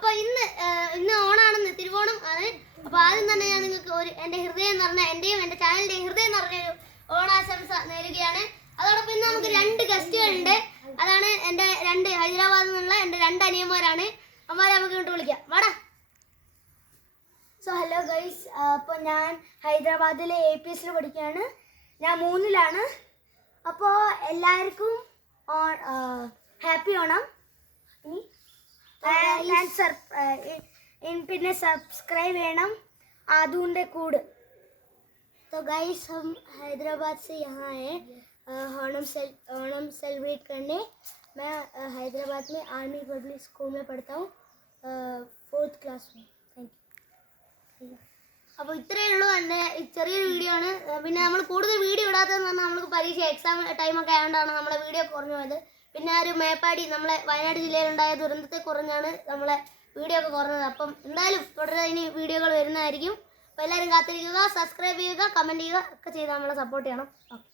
അപ്പോൾ ഇന്ന് ഓണാണെന്ന്, തിരുവോണം ആണ്. അപ്പോൾ ആദ്യം തന്നെ ഞാൻ നിങ്ങൾക്ക് എൻ്റെ ഹൃദയം നിറഞ്ഞ എൻ്റെയും എൻ്റെ ചാനലിൻ്റെയും ഹൃദയം നിറഞ്ഞൊരു ഓണാശംസ നേരുകയാണ്. അതോടൊപ്പം ഇന്ന് നമുക്ക് 2 ഗസ്റ്റുകളുണ്ട്. അതാണ് എൻ്റെ ഹൈദരാബാദിൽ നിന്നുള്ള എൻ്റെ 2 അനിയന്മാരാണ്. അമ്മമാരെ നമുക്ക് ഇങ്ങോട്ട് വിളിക്കാം, വാടാ. സോ ഹലോ ഗൈസ്, അപ്പോൾ ഞാൻ ഹൈദരാബാദിലെ APSൽ പഠിക്കുകയാണ്. ഞാൻ 3ലാണ്. അപ്പോൾ എല്ലാവർക്കും ഹാപ്പി ഓണം. പിന്നെ सब्सक्राइब ചെയ്യണം आदूंडे कूड. तो गाइस हम हैदराबाद से यहाँ आए ओणम सेलिब्रेट करने. मैं हैदराबाद में आर्मी पब्लिक स्कूल में पढ़ता हूँ, 4th क्लास में. Thank you. അപ്പോൾ ഇത്രയേ ഉള്ളൂ എൻ്റെ ചെറിയൊരു വീഡിയോ ആണ്. പിന്നെ നമ്മൾ കൂടുതൽ വീഡിയോ ഇടാത്തതെന്ന് പറഞ്ഞാൽ നമുക്ക് പരീക്ഷ എക്സാം ടൈമൊക്കെ ആയതുകൊണ്ടാണ് നമ്മളെ വീഡിയോ കുറഞ്ഞു പോയത്. പിന്നെ ഒരു മേപ്പാടി നമ്മളെ വയനാട് ജില്ലയിലുണ്ടായ ദുരന്തത്തെ കുറഞ്ഞാണ് നമ്മളെ വീഡിയോ ഒക്കെ കുറഞ്ഞത്. അപ്പം എന്തായാലും തുടരെ ഇനി വീഡിയോകൾ വരുന്നതായിരിക്കും. അപ്പോൾ എല്ലാവരും കാത്തിരിക്കുക, സബ്സ്ക്രൈബ് ചെയ്യുക, കമൻറ്റ് ചെയ്യുക ഒക്കെ ചെയ്ത് നമ്മളെ സപ്പോർട്ട് ചെയ്യണം. ഓക്കെ.